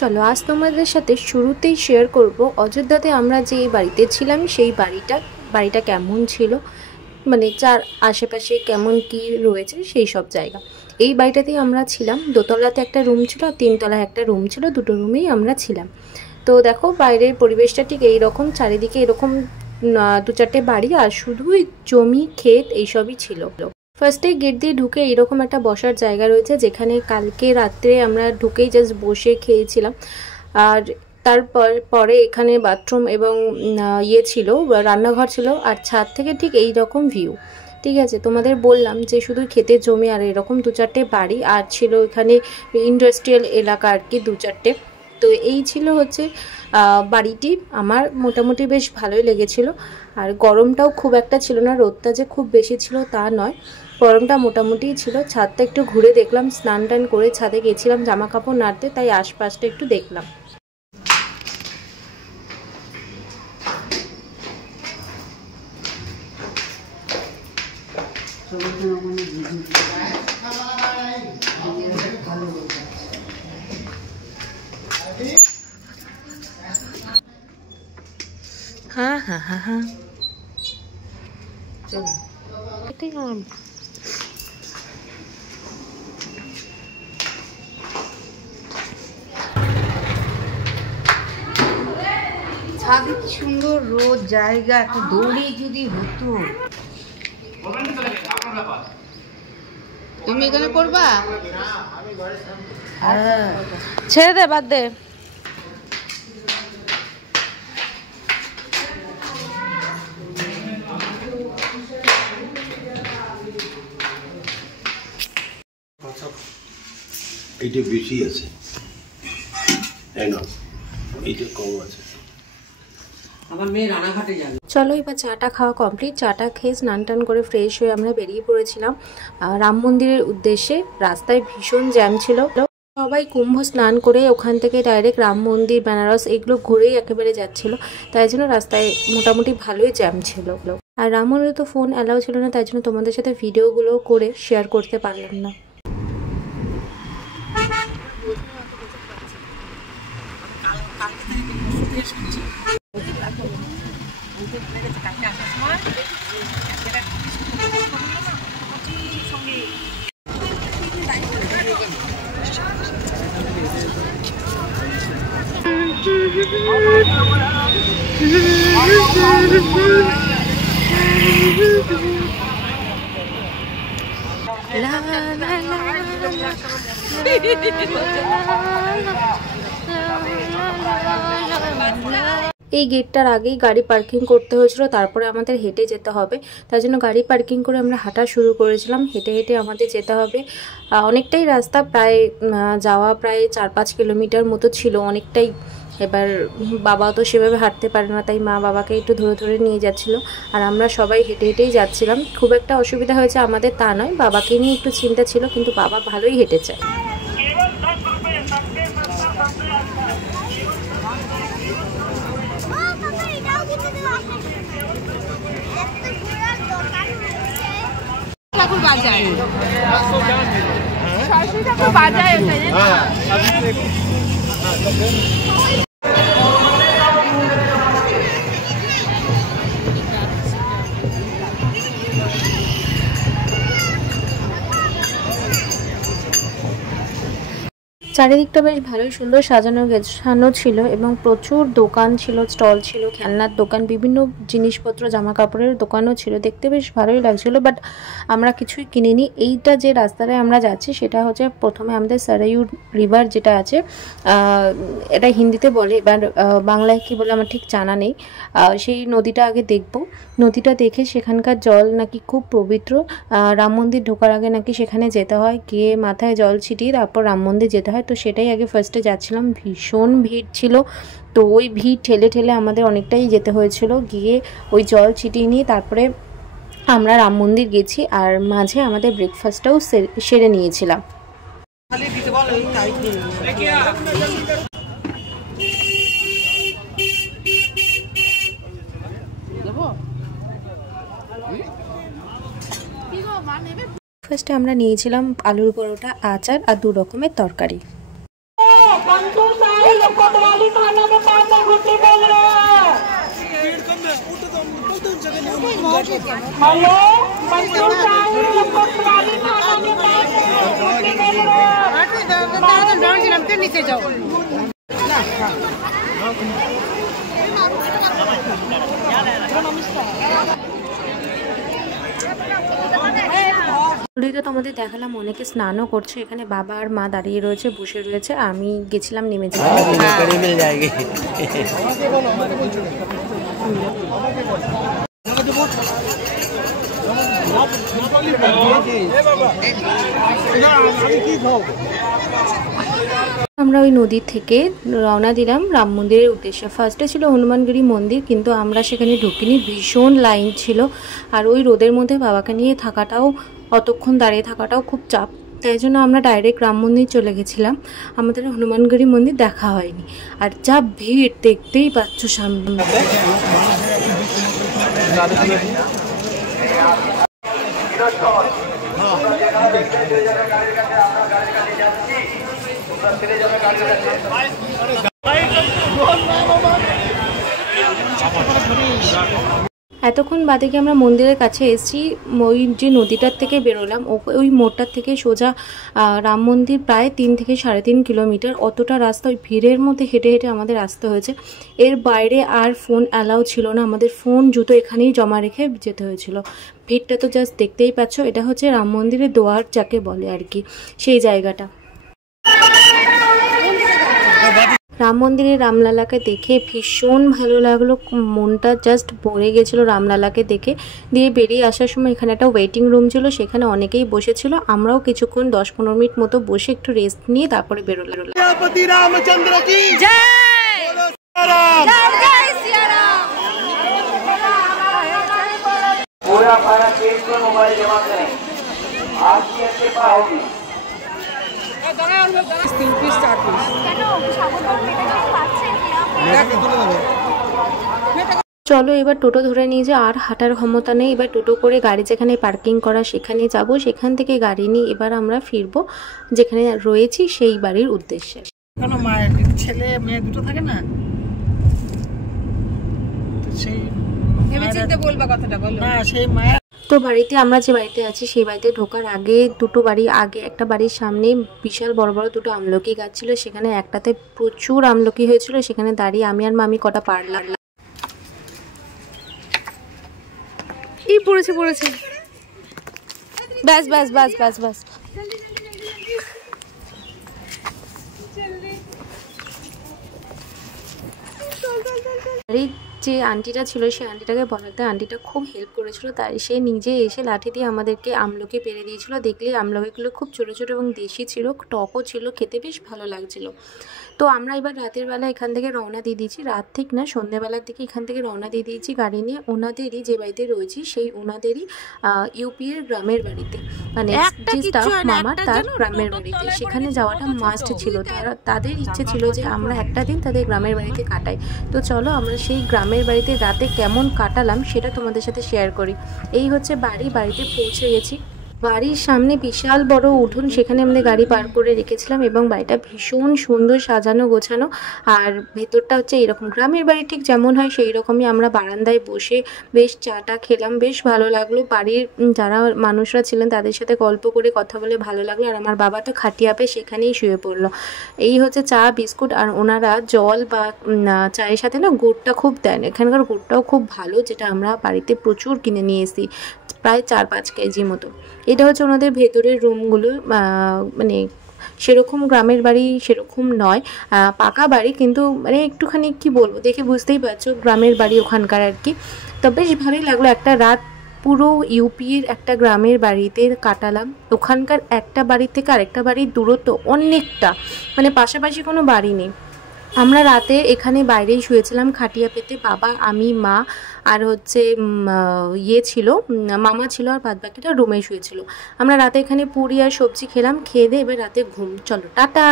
চলো আজ তোমাদের সাথে শুরুতেই শেয়ার করব অযোধ্যাতে আমরা যে বাড়িতে ছিলাম সেই বাড়িটা কেমন ছিল, মানে যার আশেপাশে কেমন কি রয়েছে সেই সব জায়গা। এই বাড়িটাতেই আমরা ছিলাম। দোতলাতে একটা রুম ছিল আর তিনতলায় একটা রুম ছিল, দুটো রুমেই আমরা ছিলাম। তো দেখো বাইরের পরিবেশটা ঠিক এইরকম, চারিদিকে এরকম দু চারটে বাড়ি আর শুধুই জমি ক্ষেত এইসবই ছিল। ফার্স্টে গেট দিয়ে ঢুকে এরকম একটা বসার জায়গা রয়েছে, যেখানে কালকে রাত্রে আমরা ঢুকেই জাস্ট বসে খেয়েছিলাম। আর পরে এখানে বাথরুম এবং ছিল, রান্নাঘর ছিল, আর ছাদ থেকে ঠিক এই রকম ভিউ। ঠিক আছে, তোমাদের বললাম যে শুধু ক্ষেতের জমি আর এরকম দু চারটে বাড়ি, আর ছিল এখানে ইন্ডাস্ট্রিয়াল এলাকা আর কি দু চারটে। তো এই ছিল হচ্ছে বাড়িটি। আমার মোটামুটি বেশ ভালোই লেগেছিল। আর গরমটাও খুব একটা ছিল না, রোদটা যে খুব বেশি ছিল তা নয়, গরমটা মোটামুটিই ছিল। ছাদটা একটু ঘুরে দেখলাম, স্নান টান করে ছাদে গেছিলাম জামা কাপড় নাড়তে, তাই আশপাশটা একটু দেখলাম। হ্যাঁ হ্যাঁ হ্যাঁ হ্যাঁ চলো, এটাই আমার ছাদে কি সুন্দর রোদ জায়গা, একটা দৌড়ি যদি হতো। তুমি এখানে করবা? হ্যাঁ, ছেড়ে দে, বাদ দে। এইটা বেশি আছে, এইটা কম আছে। আমার মেয়ে রানাঘাটে যাবে। চলো এবার চাটা খাওয়া কমপ্লিট। চাটা খেয়ে স্নান টান করে ফ্রেশ হয়ে আমরা বেরিয়ে পড়েছিলাম রাম মন্দিরের উদ্দেশ্যে। রাস্তায় ভীষণ জ্যাম ছিল, সবাই কুম্ভ স্নান করে ওখান থেকে ডাইরেক্ট রাম মন্দির, বেনারস এগুলো ঘুরেই একেবারে যাচ্ছিল, তাই জন্য রাস্তায় মোটামুটি ভালোই জ্যাম ছিল। আর রাম মন্দিরে তো ফোন অ্যালাউ ছিল না, তাই জন্য তোমাদের সাথে ভিডিওগুলো করে শেয়ার করতে পারলাম না। এই গেটটার আগেই গাড়ি পার্কিং করতে হয়েছিল, তারপরে আমাদের হেঁটে যেতে হবে। তার জন্য গাড়ি পার্কিং করে আমরা হাঁটা শুরু করেছিলাম। হেঁটে হেঁটে আমাদের যেতে হবে অনেকটাই রাস্তা, প্রায় যাওয়া প্রায় 4-5 কিলোমিটার মতো ছিল, অনেকটাই। এবার বাবা তো সেভাবে হাঁটতে পারে না, তাই মা বাবাকে একটু ধরে ধরে নিয়ে যাচ্ছিল, আর আমরা সবাই হেঁটে হেঁটেই যাচ্ছিলাম। খুব একটা অসুবিধা হয়েছে আমাদের তা নয়, বাবাকে নিয়ে একটু চিন্তা ছিল, কিন্তু বাবা ভালোই হেঁটেছে। ঠাকুর বাজায়, সরস্বতী ঠাকুর বাজায় ওখানে। চারিদিকটা বেশ ভালোই সুন্দর সাজানো গোছানো ছিল, এবং প্রচুর দোকান ছিল, স্টল ছিল, খেলনার দোকান, বিভিন্ন জিনিসপত্র, জামা কাপড়ের দোকানও ছিল। দেখতে বেশ ভালোই লাগছিল, বাট আমরা কিছুই কিনিনি। এইটা যে রাস্তায় আমরা যাচ্ছি সেটা হচ্ছে প্রথমে আমাদের সরাইউ রিভার যেটা আছে, এটা হিন্দিতে বলে, এবার বাংলায় কী বলে আমার ঠিক জানা নেই। সেই নদীটা আগে দেখব, নদীটা দেখে সেখানকার জল নাকি খুব পবিত্র। রাম মন্দির ঢোকার আগে নাকি সেখানে যেতে হয়, গিয়ে মাথায় জল ছিটিয়ে তারপর রাম মন্দির যেতে হয়। তো সেটাই আগে ফার্স্টে যাচ্ছিলাম, ভীষণ ভিড় ছিল, তো ওই ভিড় ঠেলে ঠেলে আমাদের অনেকটাই যেতে হয়েছিল। গিয়ে ওই জল ছিটিয়ে নিয়ে তারপরে আমরা রাম মন্দির গেছি, আর মাঝে আমাদের ব্রেকফাস্টটাও সেরে নিয়েছিলাম। ব্রেকফাস্টে আমরা নিয়েছিলাম আলুর পরোটা, আচার আর 2 রকমের তরকারি। नीचे जाओ পুরীতে তোমাদের দেখালাম অনেকে স্নানও করছে, এখানে বাবা আর মা দাঁড়িয়ে রয়েছে, বসে রয়েছে, আমি গেছিলাম নেমেছি। আমরা ওই নদী থেকে রওনা দিলাম রাম মন্দিরের উদ্দেশ্যে। ফার্স্টে ছিল হনুমানগিরি মন্দির, কিন্তু আমরা সেখানে ঢুকিনি, ভীষণ লাইন ছিল, আর ওই রোদের মধ্যে বাবাকে নিয়ে থাকাটাও, অতক্ষণ দাঁড়িয়ে থাকাটাও খুব চাপ, তাই জন্য আমরা ডাইরেক্ট রাম মন্দির চলে গেছিলাম। আমাদের হনুমানগিরি মন্দির দেখা হয়নি, আর যা ভিড় দেখতেই পাচ্ছ সামনে। এতক্ষণ বাদে কি আমরা মন্দিরের কাছে এসেছি, ওই যে নদীটার থেকে বেরোলাম, ওই মোড়টার থেকে সোজা রাম মন্দির প্রায় 3 থেকে 3.5 কিলোমিটার, অতটা রাস্তা ওই ভিড়ের মধ্যে হেঁটে হেঁটে আমাদের আসতে হয়েছে। এর বাইরে আর ফোন অ্যালাউ ছিল না, আমাদের ফোন জুতো এখানেই জমা রেখে যেতে হয়েছিল। ভিড়টা তো জাস্ট দেখতেই পাচ্ছ, এটা হচ্ছে রাম মন্দিরের দোয়ার যাকে বলে আর কি, সেই জায়গাটা। রাম মন্দিরে রামলালাকে দেখে ভীষণ ভালো লাগলো, মনটা জাস্ট ভরে গেছিলো রামলালাকে দেখে। দিয়ে বেরিয়ে আসার সময় এখানে একটা ওয়েটিং রুম ছিল, সেখানে অনেকেই বসেছিল, আমরাও কিছুক্ষণ 10-15 মিনিট মতো বসে একটু রেস্ট নিয়ে তারপরে বেরোলাম। চলো এবার টোটো ধরে নিয়ে যে আর হাঁটার ক্ষমতা নেই, এবার টোটো করে গাড়ি যেখানে পার্কিং করা সেখানে যাব, সেখান থেকে গাড়ি নিয়ে এবার আমরা ফিরবো যেখানে রয়েছি সেই বাড়ির উদ্দেশ্যে। কেন মায়ের ছেলে মেয়ে দুটো থাকে না, সেই ভেবে চিন্তে বলবা কথাটা, বলো না সেই মায়ের। তো বাড়িতে আমরা যে বাড়িতে আছি সেই বাড়িতে ঢোকার আগে দুটো বাড়ি আগে একটা বাড়ির সামনে বিশাল বড় বড় দুটো আমলকি গাছ ছিল, সেখানে একটাতে প্রচুর আমলকি হয়েছিল, সেখানে দাঁড়িয়ে আমি আর মামি কটা পারলাম। এই পড়েছে পড়েছে, ব্যাস ব্যাস ব্যাস ব্যাস ব্যাস। যে আন্টিটা ছিল সেই আন্টিটাকে বলাতে আন্টিটা খুব হেল্প করেছিল, তাই সে নিজে এসে লাঠি দিয়ে আমাদেরকে আমলকি পেরে দিয়েছিল। দেখলে আমলকিগুলো খুব ছোটো ছোটো এবং দেশি ছিল, টকও ছিল, খেতে বেশ ভালো লাগছিল। তো আমরা এবার রাতের বেলা এখান থেকে রওনা দিয়ে দিয়েছি, রাত ঠিক না সন্ধ্যেবেলার দিকে এখান থেকে রওনা দিয়ে দিয়েছি গাড়ি নিয়ে ওনাদেরই যে বাড়িতে রয়েছি সেই ওনাদেরই ইউপি এর গ্রামের বাড়িতে, মানে যে স্টাফ মামা তার গ্রামের বাড়িতে, সেখানে যাওয়াটা মাস্ট ছিল। তাদের ইচ্ছে ছিল যে আমরা একটা দিন তাদের গ্রামের বাড়িতে কাটাই। তো চলো আমরা সেই গ্রামের বাড়িতে রাতে কেমন কাটালাম সেটা তোমাদের সাথে শেয়ার করি। এই হচ্ছে বাড়িতে পৌঁছে গেছি। বাড়ির সামনে বিশাল বড় উঠোন, সেখানে আমাদের গাড়ি পার্ক করে রেখেছিলাম এবং বাড়িটা ভীষণ সুন্দর সাজানো গোছানো। আর ভেতরটা হচ্ছে এরকম গ্রামের বাড়ি ঠিক যেমন হয় সেই রকমই। আমরা বারান্দায় বসে বেশ চাটা খেলাম, বেশ ভালো লাগলো। বাড়ির যারা মানুষরা ছিলেন তাদের সাথে গল্প করে কথা বলে ভালো লাগলো। আর আমার বাবা তো খাটিয়া পেয়ে সেখানেই শুয়ে পড়লো। এই হচ্ছে চা বিস্কুট, আর ওনারা জল বা চায়ের সাথে না গুড়টা খুব দেন, এখানকার গুড়টাও খুব ভালো, যেটা আমরা বাড়িতে প্রচুর কিনে নিয়ে এসেছি, প্রায় 4-5 কেজি মতো। এটা হচ্ছে ওনাদের ভেতরের রুমগুলো, মানে সেরকম গ্রামের বাড়ি সেরকম নয়, পাকা বাড়ি, কিন্তু মানে একটুখানি কি বলবো দেখে বুঝতেই পারছো গ্রামের বাড়ি ওখানকার আর কি। তো বেশ ভালোই লাগলো, একটা রাত পুরো ইউপির একটা গ্রামের বাড়িতে কাটালাম। ওখানকার একটা বাড়ি থেকে আরেকটা বাড়ির দূরত্ব অনেকটা, মানে পাশাপাশি কোনো বাড়ি নেই। আমরা রাতে এখানে বাইরেই শুয়েছিলাম খাটিয়া পেতে, বাবা আমি মা আর হচ্ছে ছিল মামা ছিল, আর বাদ বাকিটা রুমে শুয়েছিল। আমরা রাতে এখানে পুরি আর সবজি খেলাম, খেয়ে দিয়ে এবার রাতে ঘুম। চলো টাটা।